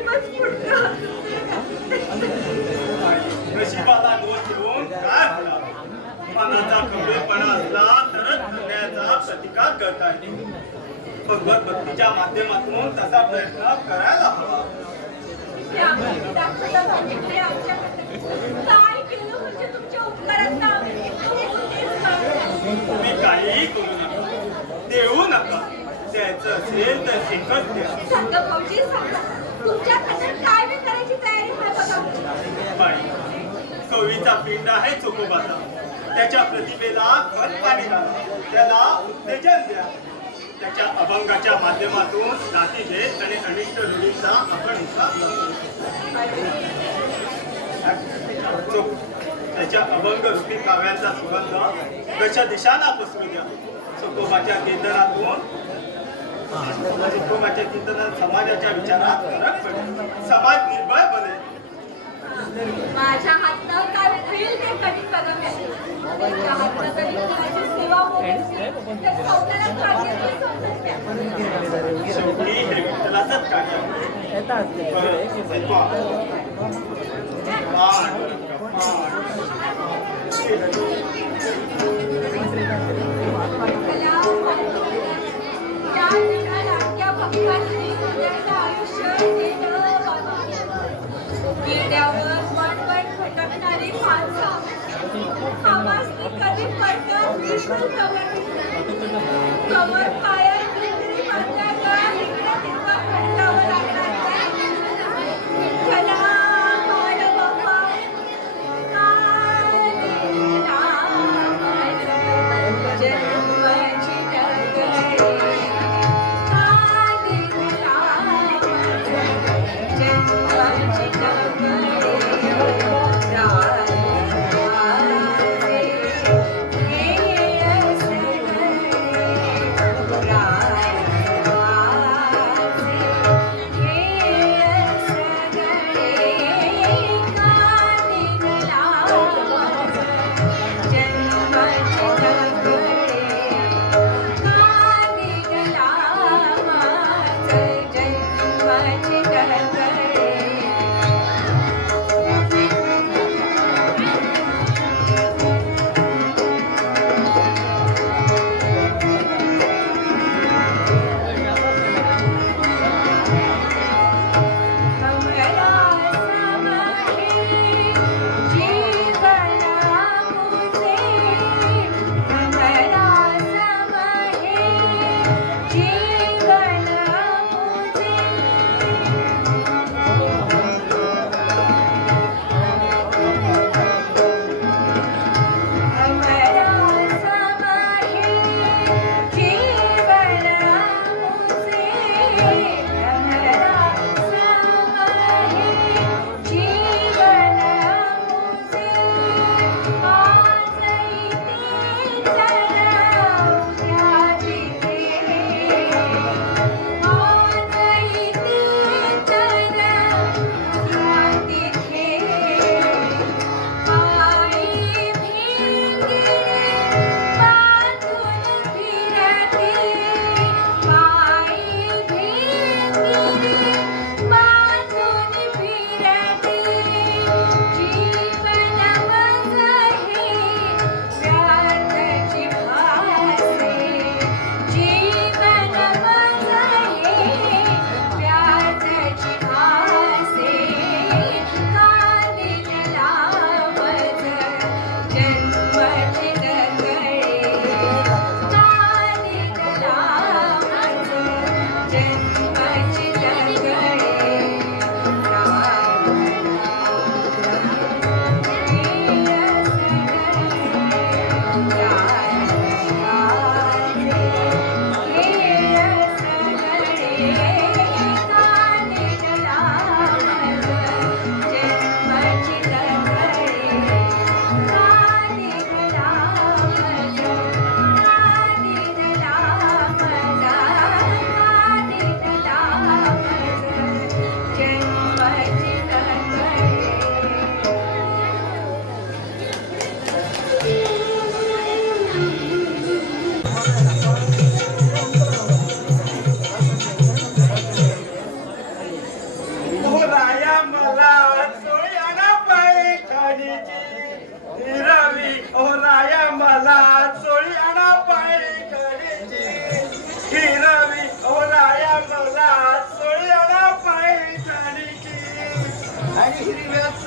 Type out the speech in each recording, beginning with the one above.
नशीबच फुटलं. नशिबाला दोष देऊन काय होणार? मनाचा खंबीरपणा असला तरच अन्यायाचा प्रतिकार करता येतो. भगवत भक्तीच्या माध्यमातून तसा प्रयत्न करायला हवा. त्यामध्ये दाखवता भाजी आमच्याकडे काय केलं म्हणजे तुमच्या उपकारांना आम्ही तुम्ही काहीही करू नका, देऊ नका. द्यायचं असेल तर एकच द्या. सांगा भाऊजी, सांगा तुमच्या खात्यात काय बी करायची तयारी आहे बघा. पाणी चवीचा पिंड आहे चोकोबाचा. त्याच्या प्रतिभेला खत पाणी घाला, त्याला उत्तेजन द्या. त्याच्या अभंगाच्या माध्यमातून नाती भेद आणि अनिष्ट रूढींचा आपण हिसाब लावतो. त्याच्या अभंग रूपी काव्यांचा सुगंध कशा दिशांना पसरू द्या. चोकोबाच्या कीर्तनातून समाजाच्या विचारात फरक पडेल, समाज निर्भय बनेल. माझ्या हातनं काय होईल ते कधी बघा. माझ्या हातनं कधी कोणाची सेवा होईल तर स्वतःला कार्य शेवटी हे विठ्ठलाचंच कार्य किड्यावर पटपट भटकणारी माणसं आवाजनी कधी पडतात बिलकुल कमर पायात कितीतरी बांधल्या का इकडे तिकडे भटकावं लागणार कला माड बाबा काय दिला जन्माची टगरी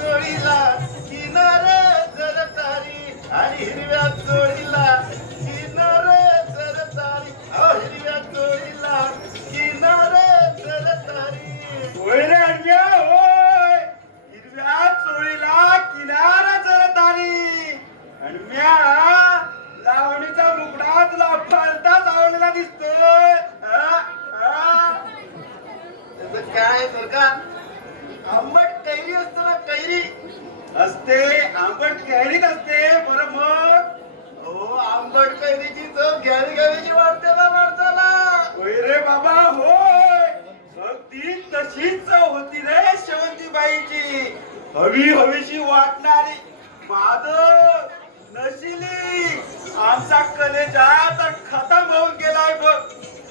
चोळीला किनार जरतारी आणि हिरव्या चोळीला किनार जरतारी हिरव्या चोळीला किनार जरतारी होय रे अण्ण्या होय हिरव्या चोळीला किनार जरतारी अण्ण्या लावणीचा मुकडा तुला फालताच आवडलेला दिसतोय त्याचं काय तर का आंबट कैरी असतो ना कैरी असते आंबट कैरीत असते बरं मग हो आंबट कैरीची चव घ्यावी घ्यावीची वाटते ना माणसाला होय रे बाबा होय अगदी तशीच चव होती रे शेवंतीबाईची हवी हवीशी वाटणारी मादक नशिली आमचा कलेजा तर खतम होऊन गेलाय बघ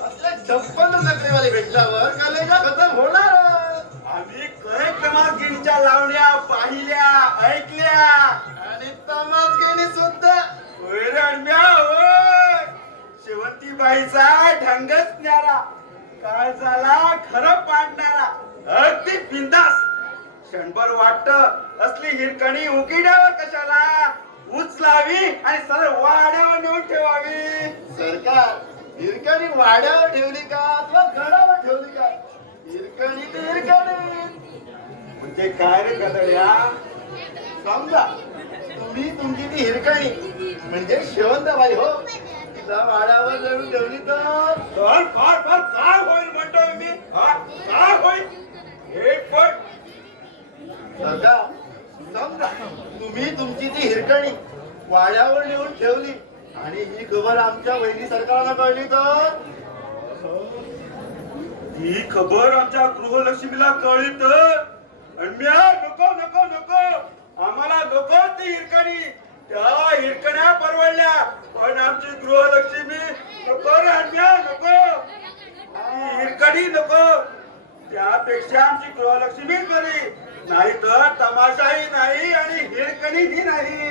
असल्या 56 नखरेवाले भेटल्यावर कलेजा खतम होणार आम्ही गिणच्या लावण्या पाहिल्या ऐकल्या आणि तमासगिरी सुद्धा होय रे अण्ण्या होय शेवंतीबाईचा ढंगच न्यारा काय झाला खरं पाडणारा अगदी बिंदास क्षणभर वाटत असली हिरकणी उकिड्यावर कशाला उचलावी आणि सरळ वाड्यावर नेऊन ठेवावी सरकार हिरकणी वाड्यावर ठेवली का अथवा घरावर ठेवली का हिरकणी ते हिरकणी म्हणजे काय रे गदड्या समजा तुम्ही तुमची ती हिरकणी म्हणजे शेवंताबाई हो तिला वाड्यावर जरूर ठेवली तर तर फार फार काय होईल म्हणतोय मी काय होईल एक पण सरकार समजा तुम्ही तुमची ती हिरकणी वाड्यावर नेऊन ठेवली आणि ही खबर आमच्या वहिनी सरकारला कळली तर ही खबर आमच्या गृहलक्ष्मीला कळली तर अण्ण्या नको नको नको आम्हाला नको ती हिरकणी त्या हिरकण्या परवडल्या पण आमची गृहलक्ष्मी नको रे अण्ण्या नको ती हिरकणी नको त्यापेक्षा आमची गृहलक्ष्मीच बरी नाही तर तमाशाही नाही आणि हिरकणीही नाही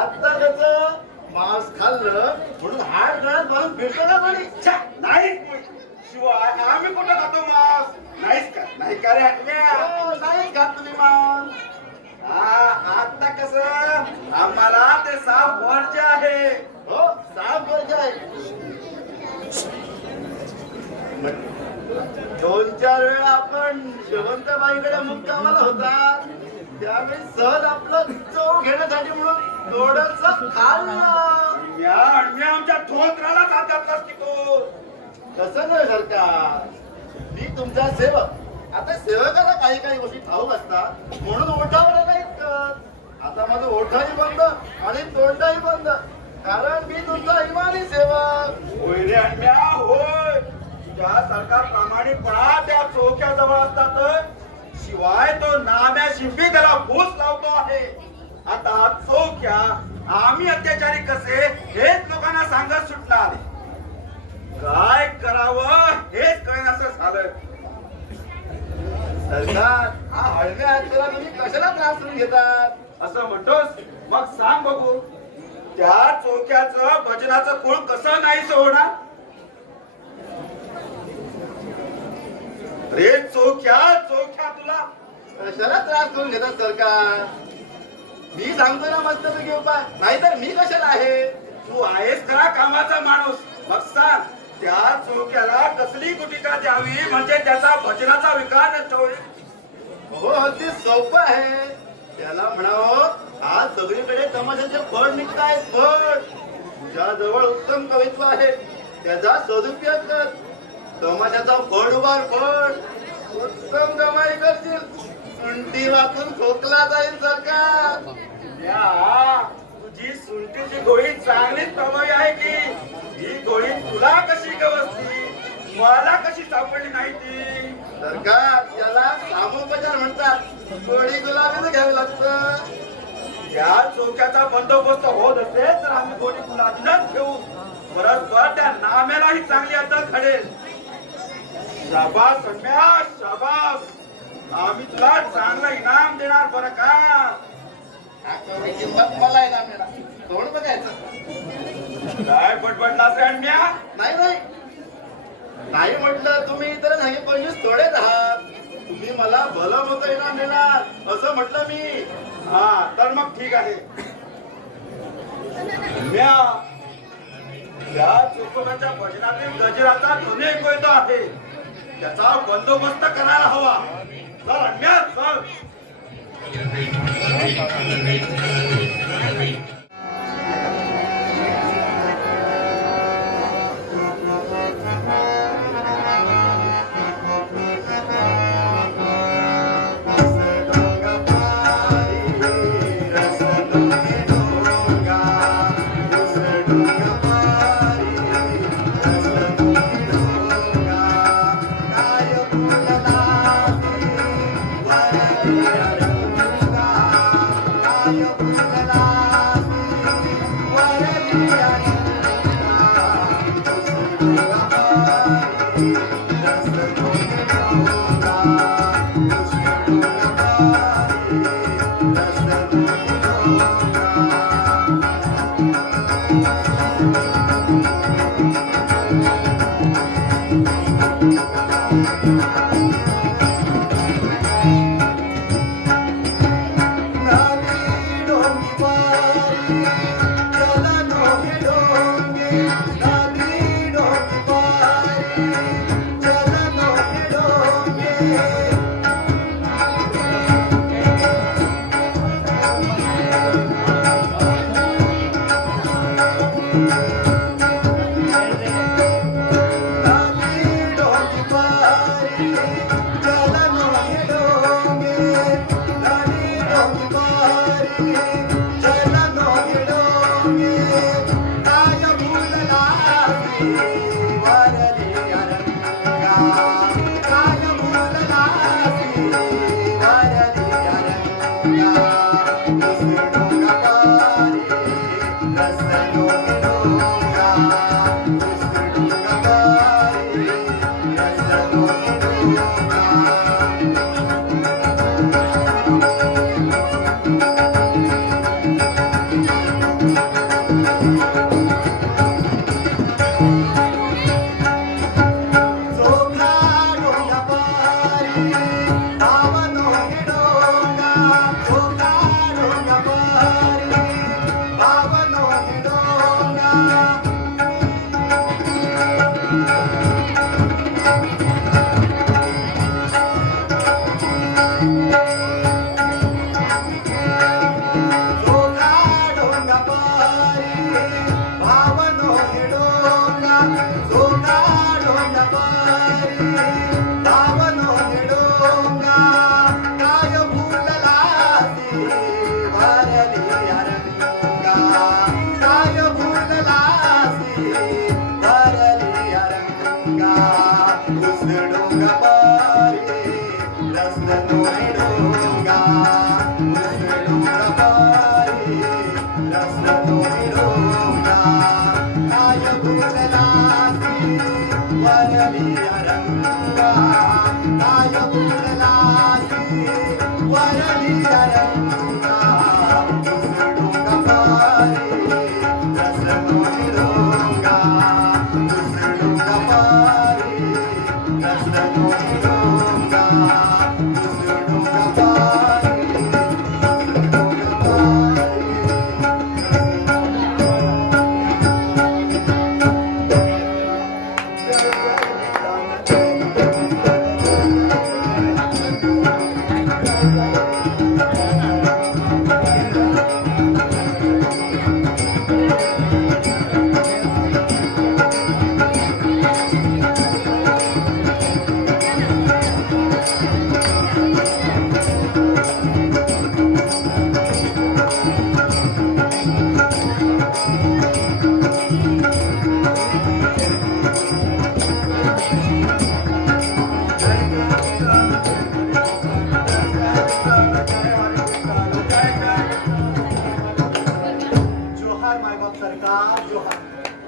आता कसं मांस खाल्लं म्हणून हाड गळ्यात घालून फिरतो ना कोणी छा, नाहीच मुळी. शिवाय आम्ही कुठं खातो मांस नाहीच का नाही का रे अण्ण्या? हो, नाही खात तुम्ही मांस आता कसं आम्हाला ते साफ वर्ज आहे हो साफ वर्ज आहे 2-4 वेळा आपण शेवंताबाईकडे मुक्कामाला होता त्यावेळी सहज आपलं चव घेण्यासाठी म्हणून थोडस खाल्लं या अण्ण्या आमच्या धोत्राला खातात असतो तसं नाही सरकार मी तुमचा सेवक आता सेवकाला काही काही गोष्टी ठाऊक असतात म्हणून ओठावर नाहीत करत आता माझं ओठाही बंद आणि तोंडही बंद कारण मी तुमचा इमानी सेवक होय रे अण्ण्या होय तुझ्या सरकार प्रामाणिकपणा त्या चौक्या जवळ असतात शिवाय तो नाम्या शिंपी त्याला भूस लावतो आहे आता चौक्या आम्ही अत्याचारी कसे हेच लोकांना सांगत सुटणार काय करावं हेच कळेनासं झालं सरकार हा हळव्या हातला तुम्ही कशाला त्रास करून घेतात असं म्हणतोस मग सांग बघू त्या चौक्याचं भजनाचं कुळ कसं नाहीच होणार रे चौक्या चौक्या तुला कशाला त्रास करून घेतात सरकार मी सांगतो ना मस्तपैकी उपाय नाहीतर मी कशाला आहे तू आहेस खरा कामाचा माणूस मग सांग त्या चौक्याला कसली गुटिका द्यावी म्हणजे त्याचा भजनाचा विकार नष्ट होईल हो अगदी सोपं आहे त्याला म्हणावं आज सगळीकडे तमाशाचे फळ निघताय फळ तुझ्या जवळ उत्तम कवित्व आहे त्याचा सदुपयोग कर तमाशाचा फळ उभार फळ उत्तम कमाई करशील सुंटी वाचून ठोकला जाईल सरकार या, तुझी सुंटीची गोळी चांगलीच प्रभावी आहे की ही गोळी तुला कशी गवसली मला कशी सापडली नाही ती सरकार त्याला सामोपचार म्हणतात गोडी गुलाबीच घ्यावं लागतं या चौक्याचा बंदोबस्त होत असेल तर आम्ही गोडी गुलाबीनच घेऊ परस्पर त्या नाम्यालाही चांगली आता घडेल शाबास सम्या शाबास आम्ही तुला चांगला इनाम देणार बरं का किंमत मला आहे ना मेला तोंड बघायचं काय बडबडलास रे अन्या नाही नाही नाही म्हटलं तुम्ही तर नाही 25 थोडेच आहात तुम्ही मला भलं मोठं इनाम देणार असं म्हटलं मी. हा तर मग ठीक आहे. म्या या चोकोबाच्या भजनातील गजराचा ध्वनी ऐकू येतो आहे. त्याचा बंदोबस्त करायला हवा. चल रम्या चल.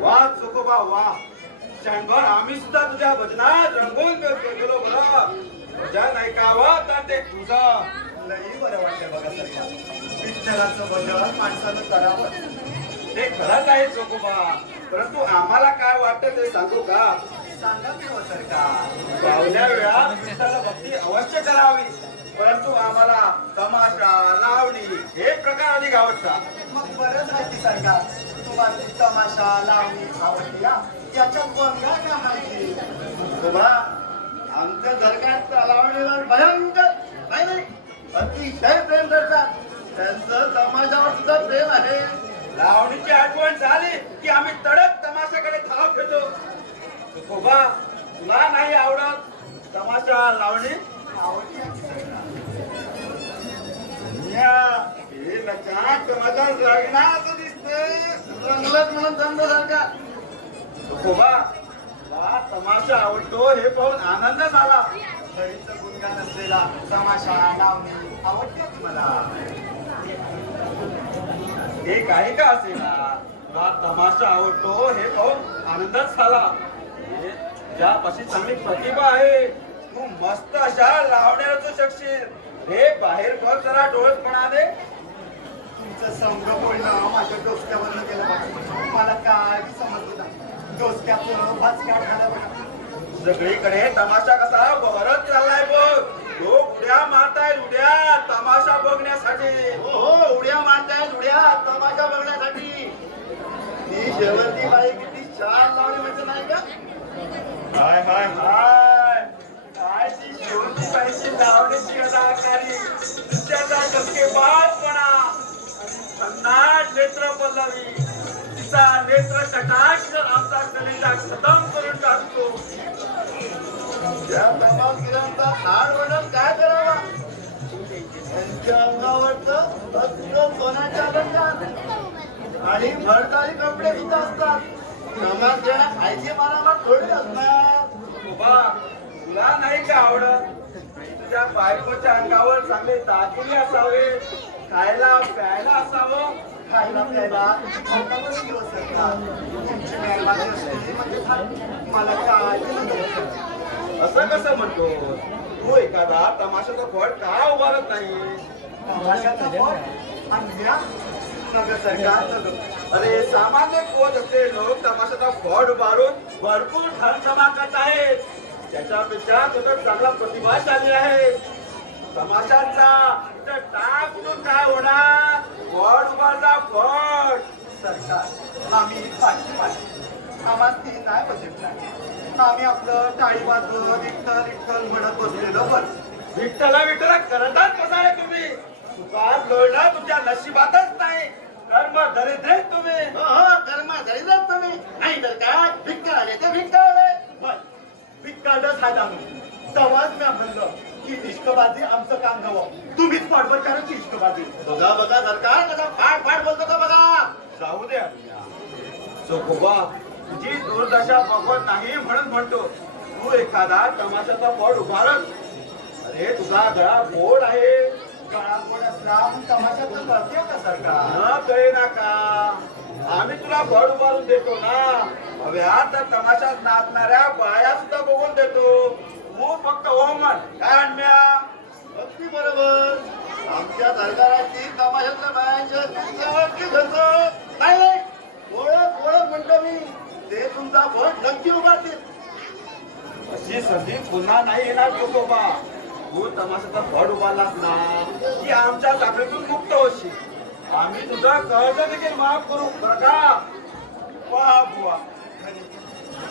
वाह चोकोबा वाह. क्षणभर आम्ही सुद्धा तुझ्या भजनात रंगून गेलो बरं. भजन ऐकावं तर ते तुझं लई बरं वाटलं बघा सरकार. विठ्ठलाचं भजन माणसानं करावं ते खरंच आहे चोकोबा. परंतु आम्हाला काय वाटतं ते सांगू का. सांगा की हो सरकार. पावल्या वेळात विठ्ठल भक्ती अवश्य करावी, परंतु आम्हाला तमाशा लावणी हे प्रकार अधिक आवडतात. मग बरंच आहे की सरकार. तुम्हाला तमाशा लावणी आवडली या याच्यात बंगा का माहिती बाबा. आमच्या सरकार लावणीवर भयंकर नाही अतिशय प्रेम करतात. त्यांचं तमाशावर सुद्धा प्रेम आहे. लावणीची आठवण झाली की आम्ही तडक तमाशाकडे धाव घेतो. तुकोबा, तुला नाही आवडत तमाशा लावणी? आवडली आहे की सरकार. हे लक्षात तमाशा रंगणाचं दिसतंय. रंगलत म्हणून दंड सरकार. तुकोबा, तुला तमाशा आवडतो हे पाहून आनंद झाला. हरीचं गुणगान असलेला तमाशा लावणी आवडते की मला. हे काही का असेना, तुला तमाशा आवडतो हे पाहून आनंदच झाला. हे ज्यापाशी चांगली प्रतिभा आहे, तू मस्त अशा लावण्या रचू शकशील. हे बाहेर बघ जरा डोळसपणाने. तुमचं संग बोलणं माझ्या डोसक्यावरनं गेलं पाहिजे. मला काय बी समजलं नाही. डोसक्यातून भाचकाट झाला बघा. सगळीकडे तमाशा कसा बहरत चाललाय बघ. लोक उड्या मारतायत, उड्या तमाशा बघण्यासाठी. हो उड्या मारतायत उड्या तमाशा बघण्यासाठी. ती शेवटची बाई किती छान लावणी म्हणजे नाही का. हाय हाय हाय, काय ती शेवटची बाईची लावण्याची अदाकारी, त्याचा डबकेबाजपणा, भन्नाट नेत्र पल्लवी, तिचा नेत्र कटाक्ष आमचा कलेजा खतम करून टाकतो. त्या तमाशगिरांचा हाड वर्णन काय करावा. त्यांच्या अंगावरचं अस्सल सोन्याचे अलंकार आणि भरतारी कपडे सुद्धा असतात. तमाश घेणं खायची मारामार थोडी असणार. बाबा, तुला नाही का आवडत? तुझ्या बायकोच्या अंगावर चांगले दागिने असावे, खायला प्यायला असावं. खायला प्यायला हातावर दिवस सरकार. तुमची मेहरबानी असली म्हणजे झालं. मला काय बी नको सरकार. असं कसं म्हणतो तू? एखादा तमाशाचा फळ का उभारत नाही? तमाशाचा फळ आणि म्या नगर सरकार नगर. अरे, सामान्य कोच असलेले लोक तमाशाचा फळ उभारून भरपूर धन जमा करत आहेत. त्याच्यापेक्षा तुझं चांगला प्रतिभाशाली आहे. तमाशाचा तर टाक कुठून काय होणार? फळ उभारता फळ. सरकार आम्ही पाठी आम्हाला ती नाही बजेट नाही. आम्ही आपलं टाळी वाजवत विठ्ठल विठ्ठल म्हणत बसलेलो बरं. विठ्ठला विठ्ठला करतात कसा रे तुम्ही? तुकार लोळणं तुमच्या नशिबातच नाही. कर्म दरिद्र आहेत तुम्ही. कर्म जायचं तुम्ही नाही तर काय भिक्काडे ते भिक्काडे. भिक्काडच हा आम्ही. तेव्हाच मी म्हणलं की इष्कबाजी आमचं काम नवं. तुम्हीच पाठवत करा की इष्कबाजी. बघा बघा सरकार कसा फाट फाट बोलतो का बघा. जाऊ दे चोखोबा, तुझी दुर्दशा बघवत नाही म्हणून म्हणतो. तू एखादा तमाशाचा फळ उभारत. अरे, तुझा गळा गोड आहे. गळा गोड असला मग तमाशाचं करते का सरकार. न कळे ना का? आम्ही तुला फळ उभारून देतो ना. हव्या तर तमाशात नाचणाऱ्या बाया सुद्धा बघून देतो. तू फक्त हो म्हण. काय आणम्या? अगदी बरोबर. आमच्या सरकाराची तमाशातल्या बायांच्या तुमच्यावरती घरचं नाही. ओळख ओळख म्हणतो मी. ते तुमचा भोट नक्की उभारतील. अशी संधी पुन्हा नाही येणार चोखोबा. तू तमाशाचा फळ उभारलास ना की आमच्या साखरेतून मुक्त होशील. आम्ही तुझा कर्ज देखील माफ करू बरं का? वा बुवा,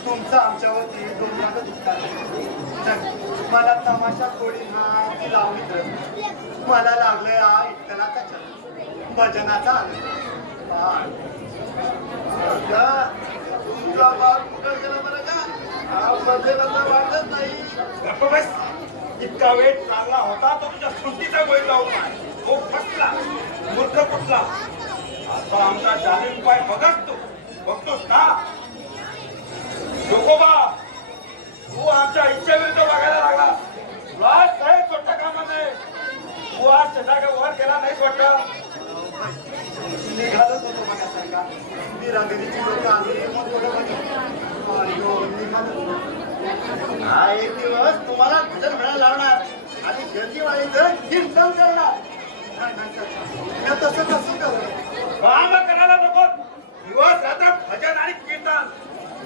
तुमचा आमच्यावरती दोन लाख दुःख. मला तमाशा थोडी ना की लावणी तर मला लागलंय हा इतकनाचा छंद भजनाचा आनंद. तुमचा बाप कुठं गेला बरं का. हा भजनाचा वाटत नाही. गप्प बस. इतका वेळ चालला होता तो तुझ्या सुट्टीचा वेळ जाऊन नाही. तो फसला मूर्ख कुठला. आता आमचा जाहीर उपाय बघतोस ना. चोखोबा, तू आमच्या इच्छेविरुद्ध वागायला लागला. तुला काही छोट्या कामाने तू आज शेताकडे वर गेला नाहीस वाटतं. निघालच होतो बघा. मी रंगणीची लोक आली मग थोडं निघालो. हा एक दिवस तुम्हाला भजन म्हणायला लावणार आणि शेतीवाडीचं कीर्तन करणार. मी तसं कसं करणार. काम करायला नको. दिवस रात्र भजन आणि कीर्तन.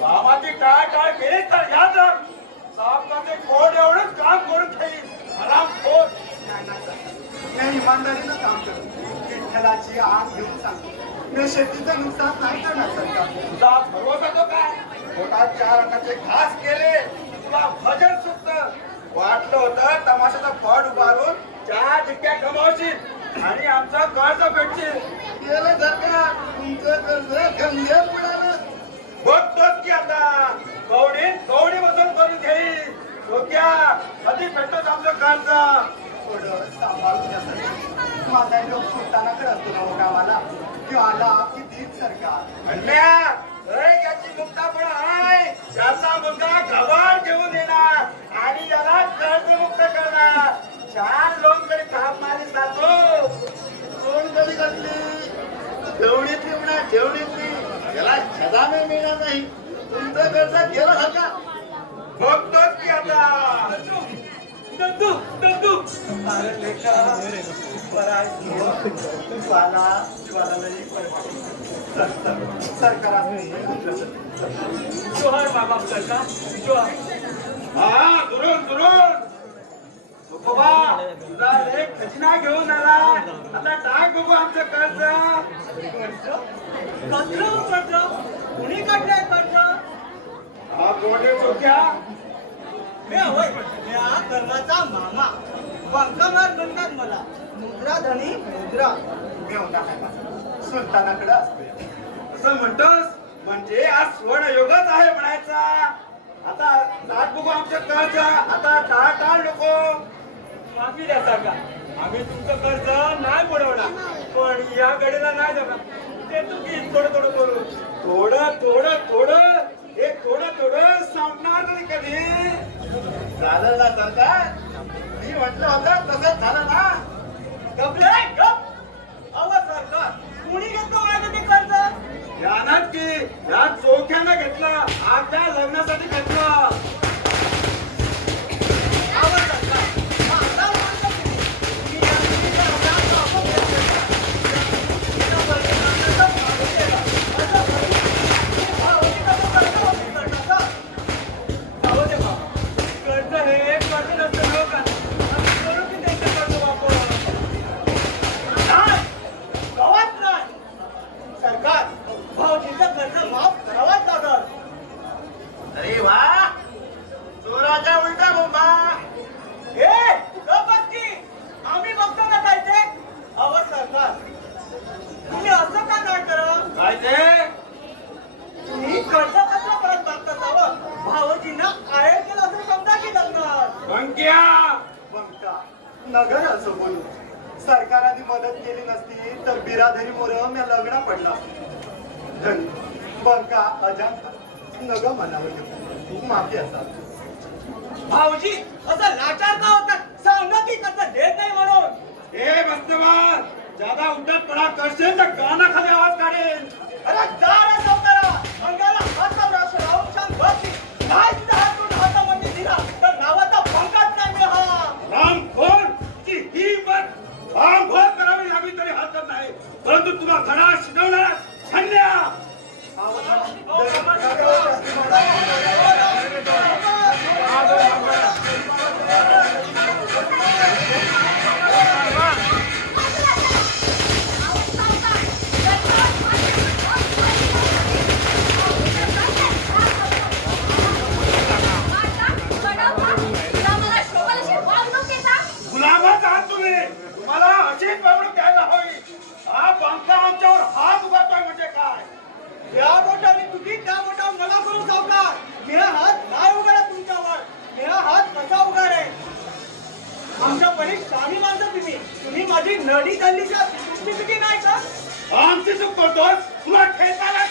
कामाची टाळ केली तर याद राख सावकाचे कोण एवढंच काम करून घेईल आराम खोर. मी इमानदारीनं काम करतो. विठ्ठलाची आग घेऊन सांगतो. मी शेतीचं नुकसान नाही करणार सरकार. तुझा भरवसा तो काय पोटात 4 अंगाचे घास केले तुला भजन सुचत वाटलं होतं तमाशाचा फड उभारून 4 टिक्क्या कमावशील आणि आमचं कर्ज भेटशील. गेलं सरकार तुमचं कर्ज गंगे बुडालं. बघतोच की आता कवडी वसूल करून घेईल डोक्या कधी भेटतोच आमचं कर्ज. थोडं सांभाळून घ्या सरकार. माझा लोक सुलतानाकडे असतो ना हो गावाला. तो आला की देत सरकार. अन्या याची मुक्ता पण आहे त्याचा मुलगा गवार घेऊन येणार आणि याला कर्जमुक्त करणार. 4 लोकांकडे थाप मारी जातो. कोण कधी घातली ठेवणीतली म्हणा ठेवणीतली. याला छदामे मिळणार नाही. तुमचं कर्ज गेलं सरकार. बघतोच की आता जोहार बाबा सरकार जोहार. हा दुरून तुकोबा तुझा लेख खजिना घेऊन आला आता टाक बघू आमचं कर्ज. कसलं कर्ज कुणी काढलंय कर्ज? हा कोणी चोक्या मी हवंय मी हा कर्जाचा मामा बंकामार म्हणतात मला. मुद्रा धनी मुद्रा मेवना सुलतानाकडे असते. असं म्हणतोस म्हणजे आज स्वर्ण योगच आहे म्हणायचा. आता टाक बघू आमचं कर्ज आता टाळ नको. माफी द्या सरकार आम्ही तुमचं कर्ज नाही बुडवणार पण या गडीला नाही देणार. ते तुम्ही थोडं थोडं करू. थोडं हे थोडं संपणार तरी कधी. झालं ना सरकार. मी म्हटलं होतं तसंच झालं ना. गपले गप अव सरकार कुणी घेतलं माझं ते कर्ज? यानंच की या चोख्यानं घेतलं आपल्या लग्नासाठी घेतलं. अव सरकार माझा माणसं तुम्ही. तुम्ही या मुलीला हजार वापर केला. या मुलीला मारून गेला. असं करून भावाची कसं कर्ज वापस करणार? भाऊ दे बाबा. कर्ज हे कर्ज नसतं हो का? आम्ही करू की त्यांचं कर्ज वापर? नाही गावात नाही. सरकार भाऊजीचं कर्ज माफ करावाच लागल. अरे वा चोराच्या उलटा बोंबा. ए गप्प की आम्ही बघतो ना काय ते. अहो सरकार तुम्ही असं का नाही करत? काय ते तुम्ही कर्ज कसं परत मागता जावं? भाऊजींना आयर केलं असं समजा की लग्न. बंक्या बंका नगर असं बोलू. सरकाराने मदत केली नसती तर बिराधरी मोर मी लग्न पडला असतो. धन बंका अजान नग म्हणावं माफी असा. भाऊजी असं लाचार का होतात? सांगा की कसं देत नाही म्हणून. हे बस्तवार ज्यादा उद्धटपणा करशील तर कानाखाली आवाज काढेल. अरे जा रे सावकारा. अंगाला हात लावून असं राहून शांत बस की. नाही तुझ्या हातून हातामध्ये दिला तर नावाचा पंकाच नाही मी हा. रामखोर ची ही मत रामखोर करावी लागली तरी हरकत नाही परंतु तुला घडा शिकवणार छन्या. गुलामच आहात तुम्ही. तुम्हाला अशीच वागणूक द्यायला हवी. हा बंका आमच्यावर हात उगारतोय म्हणजे काय? या बोटाने तुझी त्या बोटावर मला करू सावकार. मी हात नाही उघडा तुमच्यावर. मी हात कसा उघाडे? आमच्या परी शाही माणसं तुम्ही माझी नडी धरली का तुमची चुकी नाही का? आमची चूक करतोय तुला ठेचायला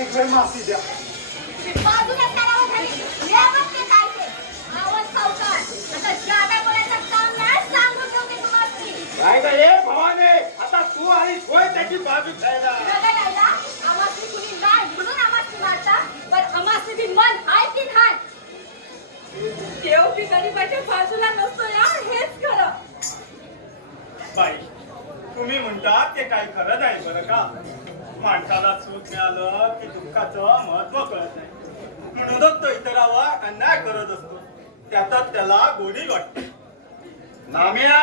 एक वेळ माफी द्या. बाजूला करावं झाली. नियमच ते काय ते. आवाज सावकार. आता जादा बोलायचं काम नाही सांगून ठेवते तुम्हाला. काय ग ये भवाने आता तू आणि होय त्याची बाजू घ्यायला. रगडायला आम्हासनी कुणी नाही म्हणून आम्हासनी मारता. पण आम्हासनी बी मन हाय की नाही. देव बी गरीबाच्या बाजूला नसतो यार हेच खरं. बाई तुम्ही म्हणता ते काय खरं नाही बरं का? माणसाला सुख मिळालं की दुःखाचं महत्व कळत नाही. म्हणूनच तो इतरावर अन्याय करत असतो. त्यातच त्याला गोडी वाटते. नाम्या,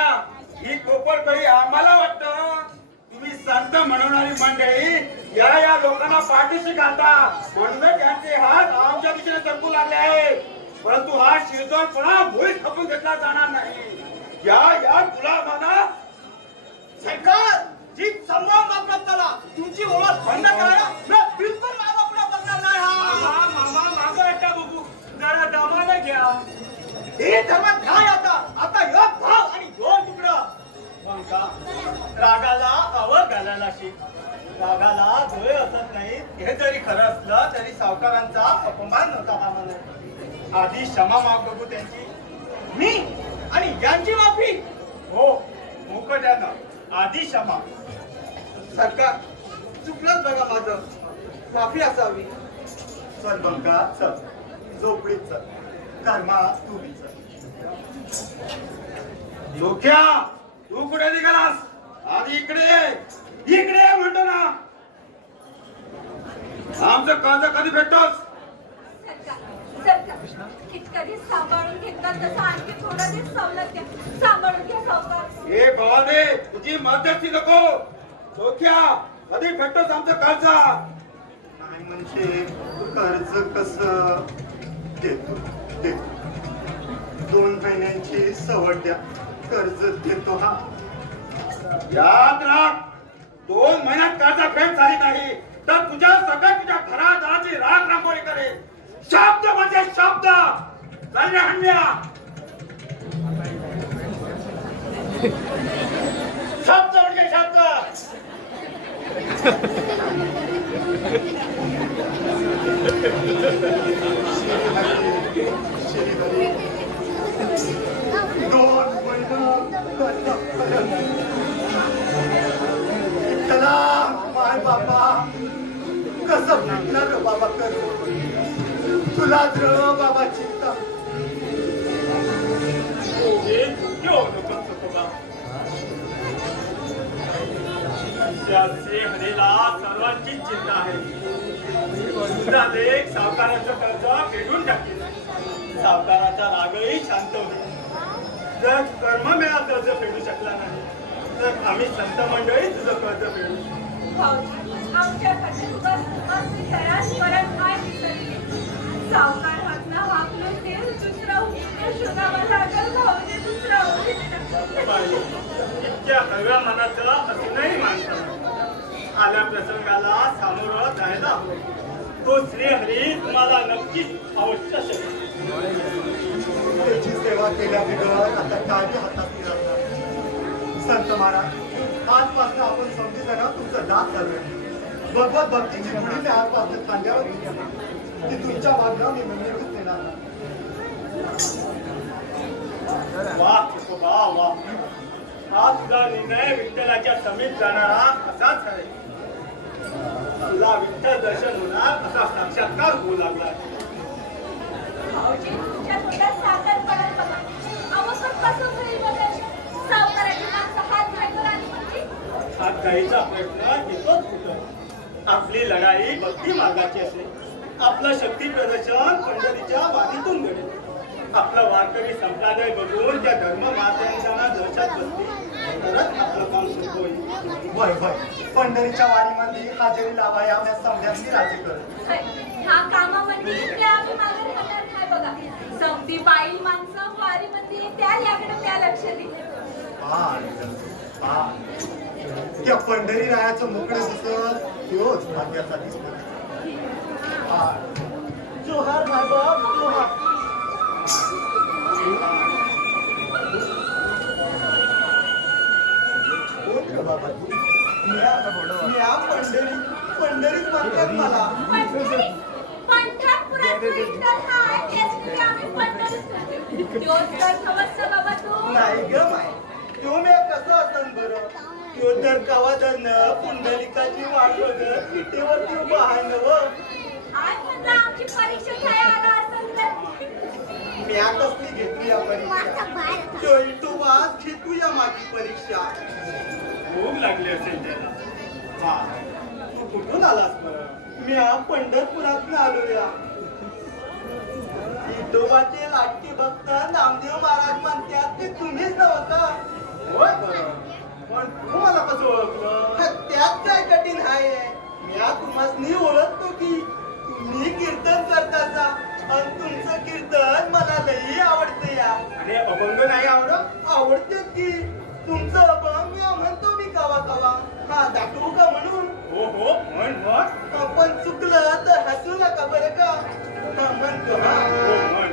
ही कोपरकळी आम्हाला वाटतं तुम्ही संत म्हणवणारी मंडळी या लोकांना पाठीशी घालता, म्हणूनच त्यांचे हात आमच्या दिशेने सरकू लागले आहेत. परंतु हा शिरजोडपणा मुळीच खपून घेतला जाणार नाही. या गुलामांना सरकार जी संभ्रम वापरत चला, तुमची ओळख बंद करा. मी बिलकुल मागापुढे बघणार नाही. हा मामा मागं एकटा बघू, जरा दमाने घ्या. हे धर्मात काय आता एक भाव आणि दोन तुकडं. बंका, रागाला आवर घालायला शिक. रागाला डोळे असत नाहीत हे जरी खरं असलं तरी सावकारांचा अपमान नव्हता कामा नये. आधी क्षमा माग बघू त्यांची. मी आणि यांची माफी. हो, मुकट्यानं आधी क्षमा. सरकार चुकलंच बघा माझं, माफी असावी. चल बंका चल, झोपडीत चल, कर्मा तू बी चल. डोक्या, तू कुठे निघालास? आधी इकडे ये. इकडे ये म्हणतो ना. आमचं कर्ज कधी भेटतोस? सरकार कितकधी सांभाळून घेतला तसं आणखी थोडा दिवस सवलत द्या. सांभाळून घ्या सावकार. हे भावादे, तुझी मध्यस्थी नको. डोक्या, कधी भेटतोस आमचं कर्ज? नाही म्हणजे कर्ज कसं देतो देतो. 2 महिन्यांची सवड द्या, कर्ज देतो. हा याद राख, 2 महिन्यात कर्ज फेड झाली नाही तर तुझ्या सगळ्या तुझ्या घरादाराची राख रांगोळी करेल. शब्द म्हणजे शब्द. चल रे हंड्या. शब्द म्हणजे शब्द. श्रीहरी 2 महिना चला. माय बाबा कसं भेटणार रे बाबा कर्ज? तुलाच र बाबा चिंता. हरीला सर्वांचीच चिंता आहे. तुझा लेख सावकाराचं कर्ज फेडून टाकेल. सावकाराचा रागही शांत होईल. जर कर्ममेळा कर्ज फेडू शकला नाही तर आम्ही संत मंडळी तुझं कर्ज फेडू. भाऊजी आमच्याकडे घरात परत काय विसरली. सावकार हातनं हाकलून देव दुसरा उपाय शोधावा लागल. भाऊजी दुसरा उपाय. इतक्या हव्या मनाचं असूनही माणसाला आल्या प्रसंगाला सामोरं जायला हवं. तो श्रीहरी तुम्हाला नक्कीच अवश्य शकेल. त्याची सेवा केल्याबरोबर आता काही हातात मिळत नाही. संत महाराज, आजपासून आपण समजी जण तुमचं दात चालू आहे. भगवत भक्तीची मुलीने आजपासून खांद्यावर घेतली ती तुमच्या मागणं मी निवडून देणार. वाह तुकोबा वाह. हा तुझा निर्णय विठ्ठलाच्या समीप जाणारा असाच आहे. तुला विठ्ठल दर्शन होणार असा साक्षात्कार होऊ लागला. भाऊजी तुमच्या तोंडात साखर पडत बघा. अहो पण कसं होईल बघा. सावकाराची माणसं हात घालून आली म्हणजे हात घ्यायचा प्रयत्न येतोच कुठं. आपली लढाई भक्ती मार्गाची असेल. आपलं शक्ती प्रदर्शन पंढरीच्या वारीतून घडेल. आपलं वारकरी संप्रदाय बघून त्या धर्म महात्म्यांना दर्शात बसली तरच आपलं काम सुरू होईल. वय वय पंढरीच्या वारीमध्ये हजेरी लावाया आम्ही समजांनी राजी करत. ह्या कामामध्ये त्या आम्ही मागे राहणार नाही बघा. समधी बाई माणसं वारीमध्ये त्या याकडे त्या लक्ष दिले. त्या पंढरी रायाचं मोकळं दिसत तोच भाग्याचा दिसत. जोहार माय बाप जोहार. बाबा पंढरीत म्हणतात मला. पंढरपुरात विठ्ठल हाय, त्यासाठी आम्ही पंढरीत राहतो. त्योच तर समजतं बाबा तू. नाही ग माय, तो मी कसं असन बरं. तो तर कवा धरणं पुंडलिकाची वाट बघत पिठेवरती उभा आहे नव. आज म्हणलं आमची परीक्षा घ्यायला आला असेल तर. मी कसली घेतली या परीक्षा. चोई तू वाच घेतूया माझी परीक्षा. भूक लागली असेल त्याला. हा तू कुठून आलास बरं? मी पंढरपुरात आलोया. विठोबाचे लाटके भक्त नामदेव महाराज म्हणतात ते तुम्हीच नव्हता. होय बरं. पण तू मला कसं ओळखलं? त्यात काय कठीण आहे. मी तुम्हाला ओळखतो की तुम्ही कीर्तन करताचा आणि तुमचं कीर्तन मला लई आवडतं या. आणि अभंग नाही आवडत? आवडते की तुमचं अभंग मी म्हणतो मी कवा कवा. हा दाखवू का म्हणून? हो हो म्हण. पण चुकलं तर हसू नका बरं का. हा म्हणतो हा. हो म्हण.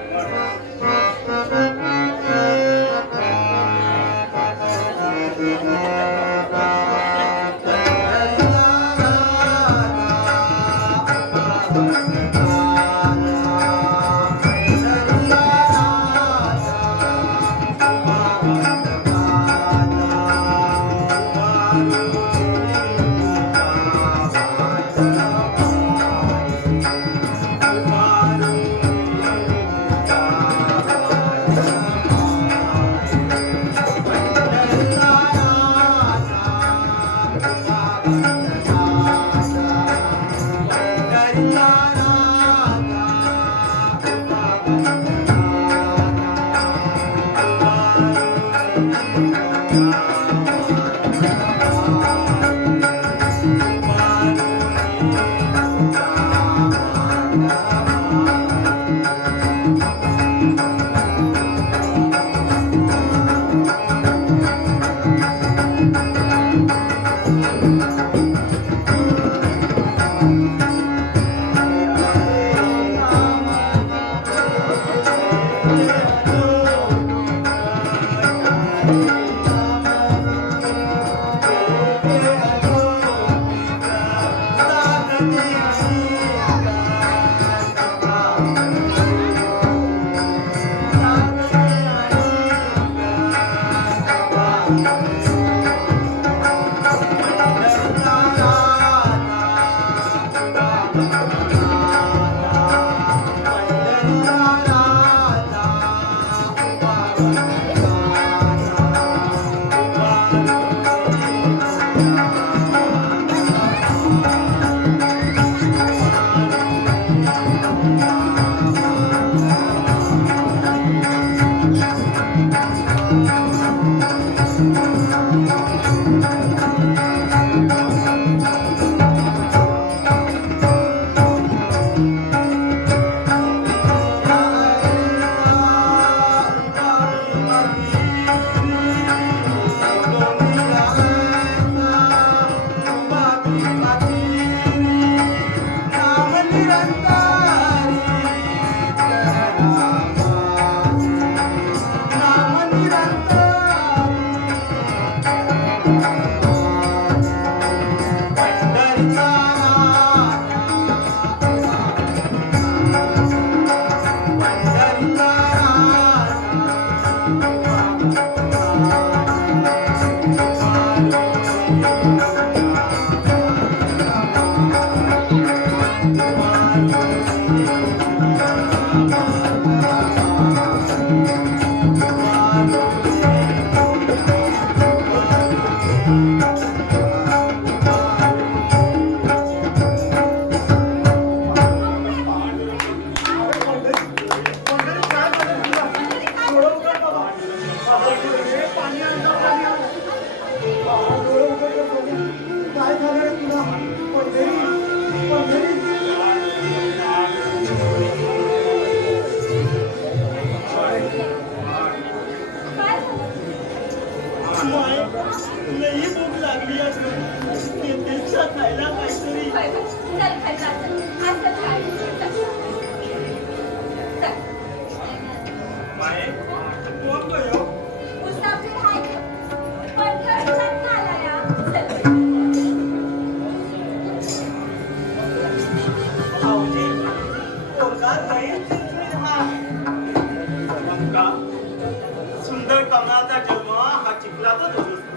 सुंदर कमळाचा जन्म हा चिखलातच होत असतो.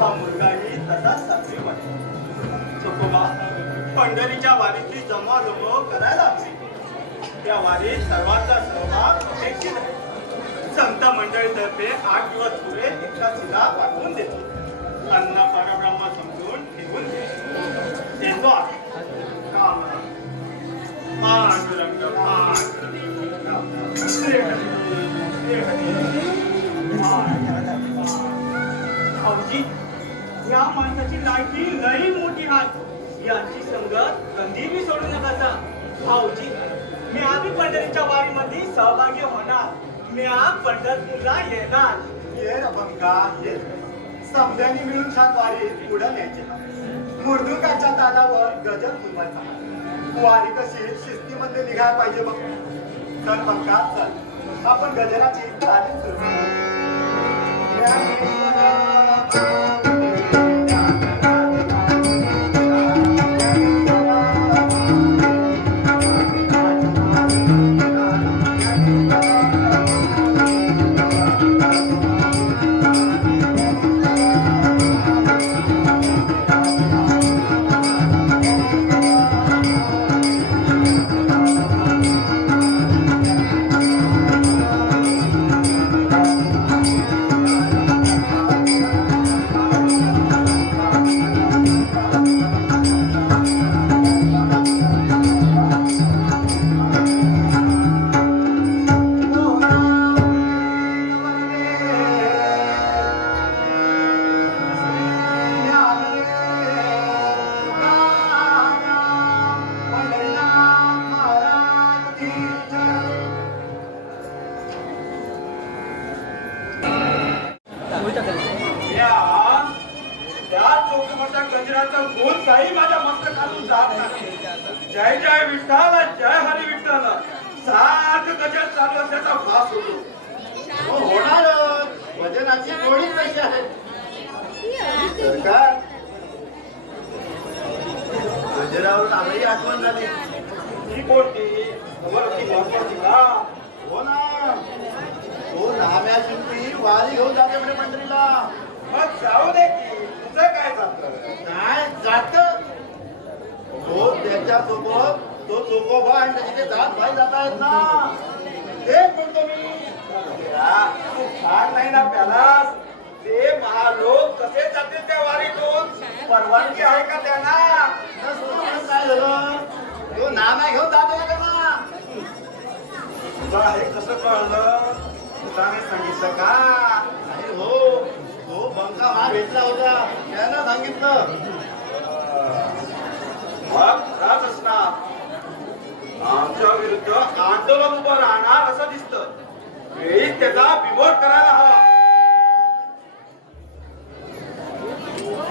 हा मुलगाही तसाच सासरी वाटतो. चोकोबा पंढरीच्या वारीची जमवाजमव करायला हवी. त्या वारीत सर्वांचा सहभाग अपेक्षित आहे. संत मंडळीतर्फे 8 दिवस पुढे दीक्षा शिला वाटून देतो. अन्न परब्रह्म समजून ठेवून दे. या माणसाची लायकी लई मोठी आहे. यांची संगत कधी मी सोडू नका. भाऊजी, मी आम्ही पंढरीच्या वारीमध्ये सहभागी होणार. मी पंढरपूरला येणार. ये रे बंका ये. समद्यांनी मिळून छान वारी पुढे न्यायचे. मुर्दुकाच्या तालावर गजर फुलवायचा. वारी कशी शिस्तीमध्ये निघायला पाहिजे बघ. चल बंका चल, आपण गजराची तालीम सुरू करू. त्या चौकमच्या गजराचा बोल काही माझ्या मस्तकातून जात नाही. जय जय विठ्ठल, जय हरी विठ्ठल सारखं गजर चालू असल्याचा भास होतो. होणारच. वजनाची गोळी कशी आहे सरकार. गजरावरून आपली आठवण झाली. ही कोणती तुम्हाला ती महत्वाची का? हो ना, तो नाम्या शिंपी वारी घेऊन जाते म्हणे पंढरीला. मग जाऊ दे की, तुझं काय जातं? काय जात हो त्याच्यासोबत तो चोकोबा आणि त्याचे ते जात भाई जात आहेत ना. तेच म्हणतो मी. तू छान नाही ना प्यालास. ते महालोक कसे जातील त्या वारीतून? परवानगी आहे का त्यांना? नसतं म्हणून काय झालं, तो नाम्या घेऊन जाते का ना. तुला हे कसं कळलं? तुला मी सांगितलं का? नाही हो, तो बंका हा भेटला होता त्यानं सांगितलं. मग खराच असणार. आमच्या विरुद्ध आंदोलन उभं राहणार असं दिसतं. वेळीच त्याचा बिमोड करायला हवा.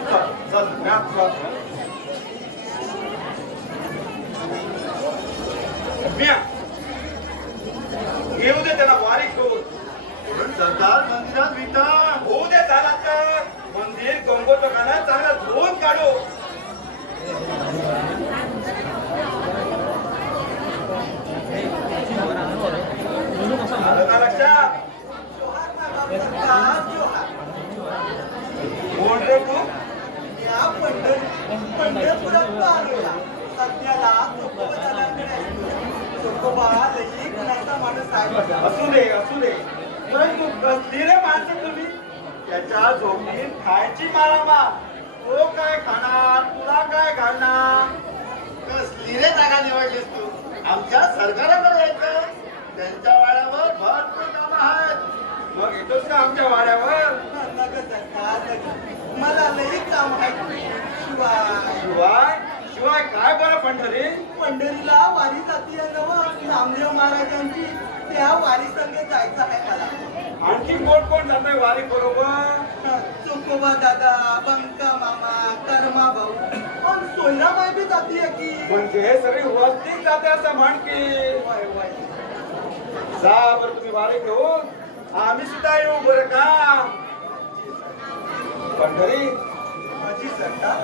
चल, चल, मॅप चल. येऊ दे त्याला वारी घेऊन. पण सरदार मंदिरात विटा होऊ दे झाला तर मंदिर गंगोटकानं चांगलं धुवून काढू. आलं ना लक्षात? कोण रे तू? या पंढरपुरात आलोया. सध्याला चोकोबा लई गुणाचा माणूस आहे. असू दे असू दे. परंतु कसली रे माणसं तुम्ही? त्याच्या झोपीत खायची मारामार. तो काय खाणार, तुला काय घालणार? कसली रे जागा निवडलीस तू. आमच्या सरकाराकडे यायचं. त्यांच्या वाड्यावर भरपूर कामं आहेत. मग येतोस का आमच्या वाड्यावर? नग सरकार नग. मला लई काम आहे. शिवाय शिवाय शिवाय काय बरं पंढरी? पंढरीला वारी जाती आहे नव नामदेव महाराजांची. त्या वारी संघ जायचं आहे मला. आणखी कोण कोण जातोय वारी बरोबर? चोकोबा दादा, बंका मामा, कर्मा भाऊ पण सोयराबाई बी जातीये की. म्हणजे हे सगळी वस्ती जाते असं म्हण की. वय वय. जा बरं तुम्ही वारी घेऊन. आम्ही सुद्धा येऊ बरं का? पंढरी, माझी सरकार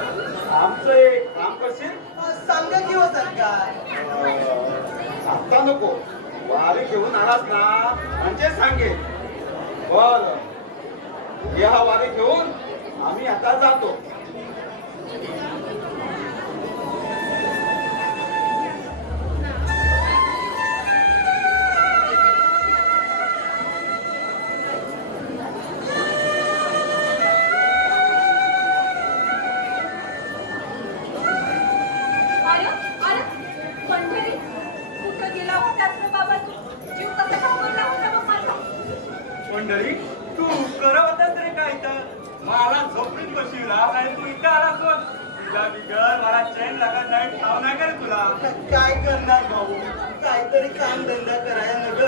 आमचं एक काम करशील? सांगा किंवा सरकार. आता नको. वारी घेऊन आलास ना म्हणजे सांगेल. बर ये हा वारी घेऊन आम्ही आता जातो. अरे अरे पंढरी कुठं गेला होतास रे बाबा तू? जीव कसा घाबरला होता बघ माझा. पंढरी, तू करत होतास रे काय तर? मला झोपडीत बसविला आणि तू इथं आलास बघ. तुला बिगर मला चैन लागत नाही, ठाव नाही का रे तुला? काय करणार भाऊ, काहीतरी काम धंदा करायला नग.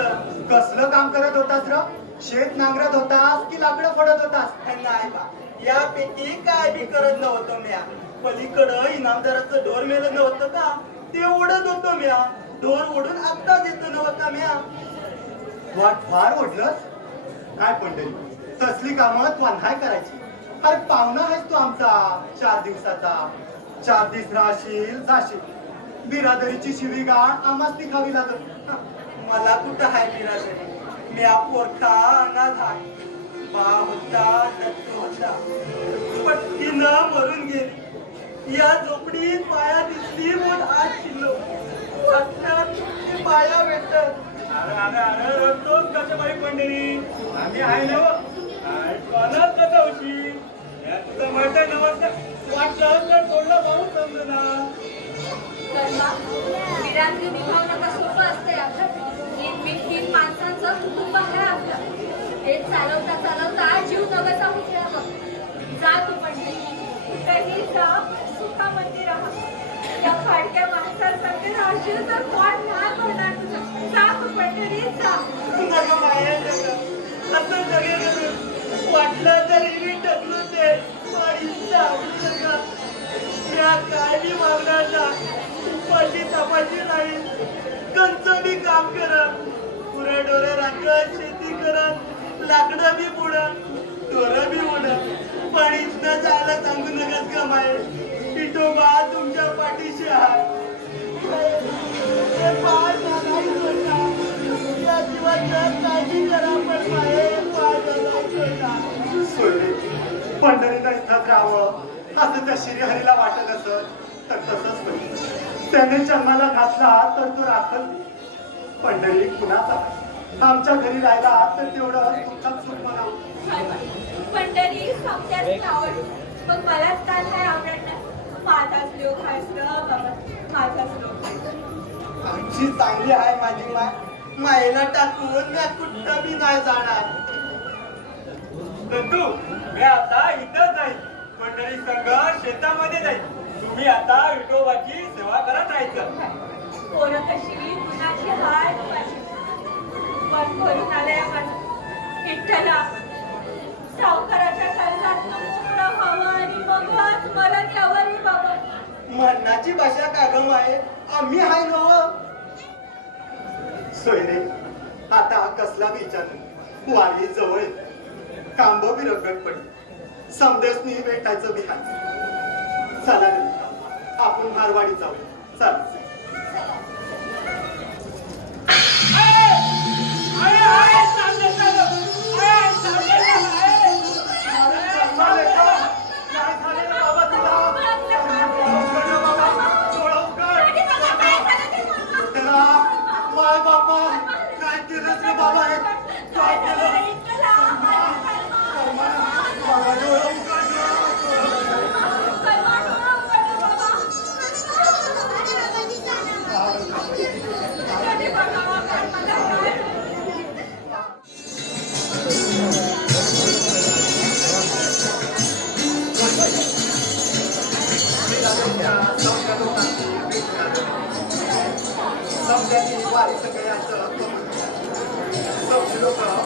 कसलं काम करत होतास र? शेत नांगरत होतास की लाकडं फोडत होतास? नाही बा, यापैकी काय बी करत नव्हतं म्या. पलीकडं इनामदाराचं ढोर मेलं नव्हतं का, ते ओढत होतो म्या. ढोर ओढून आत्ताच येतो नव्हता म्या. वाट फार ओढलंस काय पंढरी? तसली कामं तू नाही करायची. अरे पाहुणा आहेस तू आमचा 4 दिवसाचा. 4 दिवस राहशील जाशील. बिरादरीची शिवीगाळ आम्हाच ती खावी लागत. मला कुठं हाय बिरादरी, म्या पोरखा अनाथ हाय. बा होता दत्तू होता, पट्टीनं मरून गेली. या झोपडीत पाया दिसली म्हणून आज शिल्लो. वाटलं ती पाया भेटत. अरे अरे अरे रडतोस कसं बाई पंढरी? आम्ही आहे ना व. काय कोणाच कसं होशी? याचं माहिती नव्हतं. वाटलं तर तोडलं पाहून समजना. कर्मा, बिरांगी निभावणं का सोपं असतंय आपलं? 3 माणसांचं कुटुंब आहे आपलं. हे चालवता चालवता जीव नवसा उठला बघ. जा तू पंढरी, कुठेही जा, सुखामध्ये राहा. या फाडक्या माणसांसारखे राहशील तर कोण नाही करणार तुझं. जा तू पंढरी, जा. नग माया नग, असं सगळे करून वाटलं तरी मी टकलो ते पाडीच आवडू नका. म्या काय बी मागणार ना, उपाशी तापाशी राहील. कंच बी काम करत, पुरे डोरे राखत, शेती करत, लाकडं बी बुडत, ढोरं बी उडत. पण इथनं जायला सांगू नकाच का माये. विठोबा तुमच्या पाठीशी आहे. हे पाय नाही सोडणार. या जीवाचं काळजी करा पण माये, पाय नाही सोडणार. सोयरे पंढरीला इथंच राहावं असं त्या श्रीहरीला वाटत असत तर तसंच नाही. त्याने जन्माला घातला तर तो राखल. पंढरी कुणाचा? आमच्या घरी राहिला तर तेवढं सुखात सुख म्हणावं. पंढरी समजाच आवड, मग मलाच का नाही आवडणार? माझाच लोक आहेस ग बाबा, माझाच लोक. आमची चांगली आहे माझी माय. मायला टाकून म्या कुठं बी नाही जाणार. दत्तू, मी आता इथंच जाईल. पंढरी संघ शेतामध्ये जाईल. तुम्ही आता विठोबाची सेवा करत राहायचं. पोरं कशी कुणाची हाय माझी, पण भरून आलंय माझं. विठ्ठला, सावकाराच्या कर्जात मोकळं व्हावं आणि मगच मरण यावं रे बाबा. मरणाची भाषा का ग माये, आम्ही हाय नव. सोयरे आता कसला विचार? वारी जवळ कांब बी रगड पडली. समदेशनी भेटायचं बी आहे. चला रे, आपण मारवाडी जाऊ. चल. माय बापा काय केलंच रे बाबा? हे काय केलं? समजा वारी सगळ्यांचं लोक